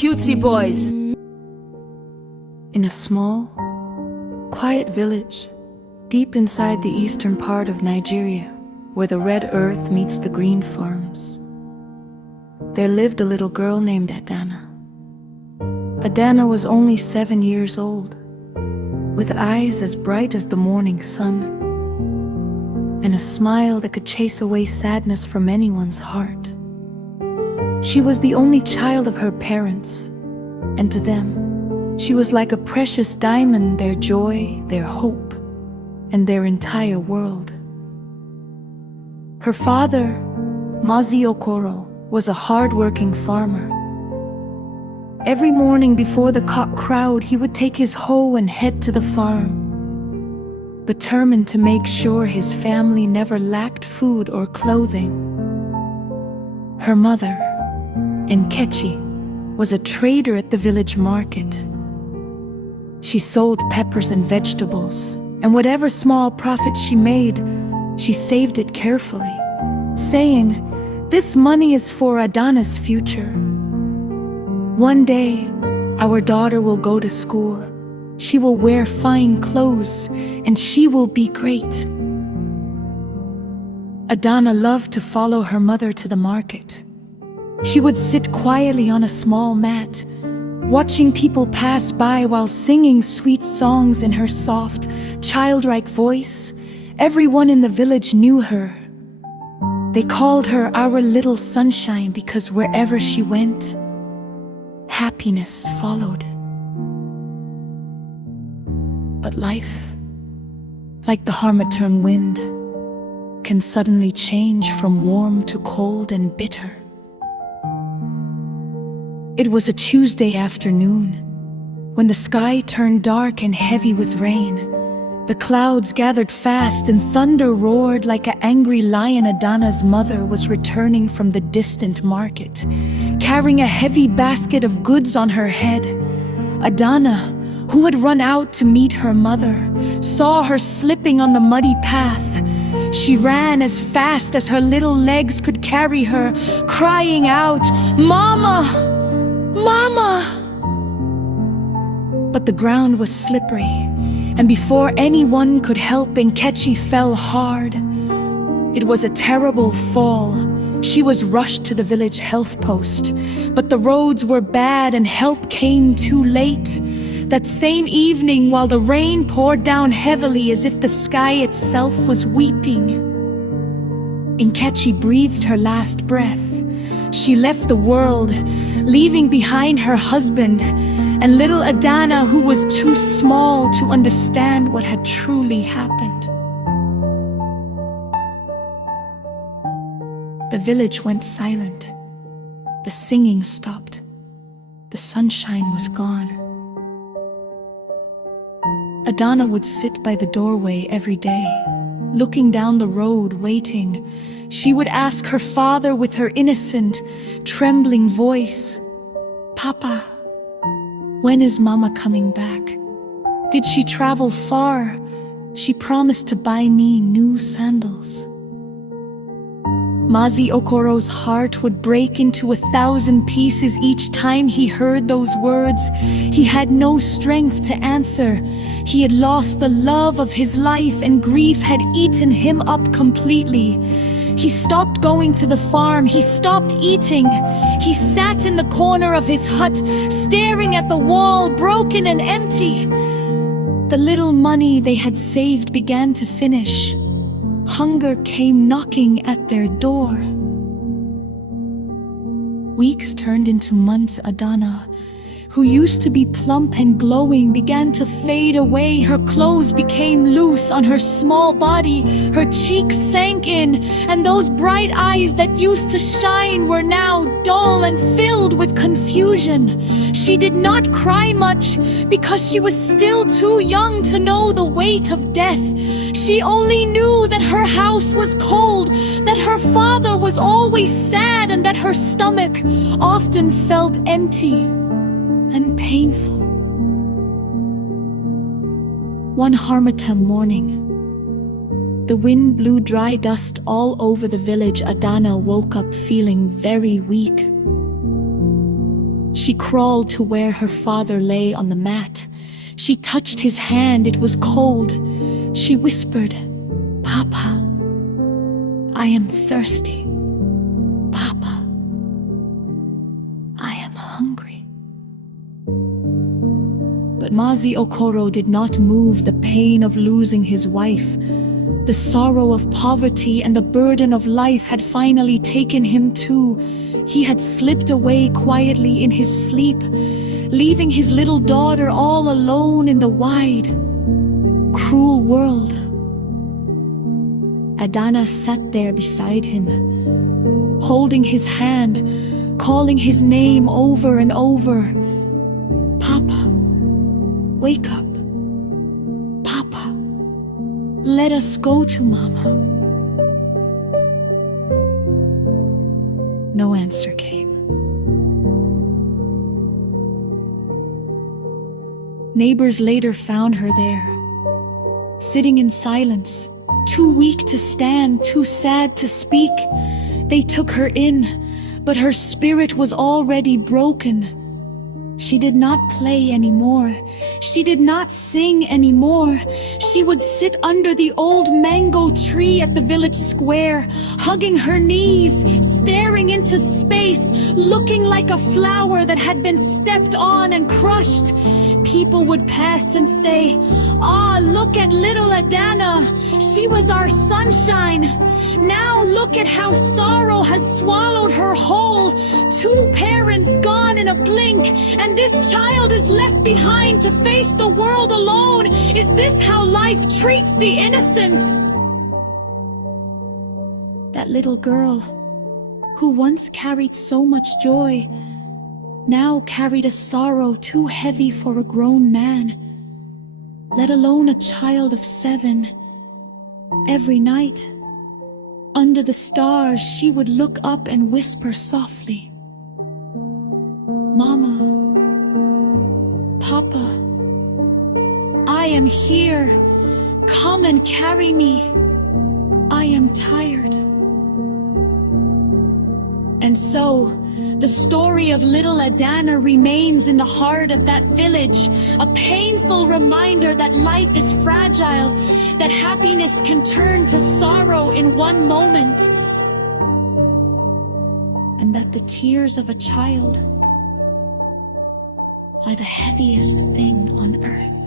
cutesy boys. In a small, quiet village, deep inside the eastern part of Nigeria, where the red earth meets the green farms, there lived a little girl named Adana. Adana was only 7 years old, with eyes as bright as the morning sun, and a smile that could chase away sadness from anyone's heart. She was the only child of her parents, and to them, she was like a precious diamond, their joy, their hope, and their entire world. Her father, Mazi Okoro, was a hard-working farmer. Every morning before the cock crowed, he would take his hoe and head to the farm, determined to make sure his family never lacked food or clothing. Her mother, Nkechi, was a trader at the village market. She sold peppers and vegetables, and whatever small profit she made, she saved it carefully, saying, "This money is for Adana's future. One day, our daughter will go to school. She will wear fine clothes, and she will be great." Adana loved to follow her mother to the market. She would sit quietly on a small mat, watching people pass by while singing sweet songs in her soft, childlike voice. Everyone in the village knew her. They called her our little sunshine because wherever she went, happiness followed. But life, like the Harmattan wind, can suddenly change from warm to cold and bitter. It was a Tuesday afternoon, when the sky turned dark and heavy with rain. The clouds gathered fast and thunder roared like an angry lion. Adana's mother was returning from the distant market, carrying a heavy basket of goods on her head. Adana, who had run out to meet her mother, saw her slipping on the muddy path. She ran as fast as her little legs could carry her, crying out, "Mama! Mama!" But the ground was slippery, and before anyone could help, Nkechi fell hard. It was a terrible fall. She was rushed to the village health post, but the roads were bad and help came too late. That same evening, while the rain poured down heavily as if the sky itself was weeping, Nkechi breathed her last breath. She left the world, leaving behind her husband and little Adana, who was too small to understand what had truly happened. The village went silent. The singing stopped. The sunshine was gone. Adana would sit by the doorway every day, looking down the road, waiting. She would ask her father with her innocent, trembling voice, "Papa, when is Mama coming back? Did she travel far? She promised to buy me new sandals." Mazi Okoro's heart would break into 1,000 pieces each time he heard those words. He had no strength to answer. He had lost the love of his life, and grief had eaten him up completely. He stopped going to the farm. He stopped eating. He sat in the corner of his hut, staring at the wall, broken and empty. The little money they had saved began to finish. Hunger came knocking at their door. Weeks turned into months. Adana, who used to be plump and glowing, began to fade away. Her clothes became loose on her small body. Her cheeks sank in, and those bright eyes that used to shine were now dull and filled with confusion. She did not cry much because she was still too young to know the weight of death. She only knew that her house was cold, that her father was always sad, and that her stomach often felt empty and painful. One Harmattan morning, the wind blew dry dust all over the village. Adana woke up feeling very weak. She crawled to where her father lay on the mat. She touched his hand, it was cold. She whispered, "Papa, I am thirsty. Papa, I am hungry." But Mazi Okoro did not move the pain of losing his wife. The sorrow of poverty and the burden of life had finally taken him too. He had slipped away quietly in his sleep, leaving his little daughter all alone in the wide, cruel world. Adana sat there beside him, holding his hand, calling his name over and over. "Papa, wake up. Papa, let us go to Mama." No answer came. Neighbors later found her there, sitting in silence, too weak to stand, too sad to speak. They took her in, but her spirit was already broken. She did not play anymore. She did not sing anymore. She would sit under the old mango tree at the village square, hugging her knees, staring into space, looking like a flower that had been stepped on and crushed. People would pass and say, "Ah, look at little Adana. She was our sunshine. Now look at how sorrow has swallowed her whole. 2 parents gone in a blink, and this child is left behind to face the world alone. Is this how life treats the innocent?" That little girl, who once carried so much joy, now carried a sorrow too heavy for a grown man, let alone a child of 7. Every night, under the stars, she would look up and whisper softly, "Mama, Papa, I am here. Come and carry me. I am tired." And so, the story of little Adana remains in the heart of that village, a painful reminder that life is fragile, that happiness can turn to sorrow in one moment, and that the tears of a child are the heaviest thing on earth.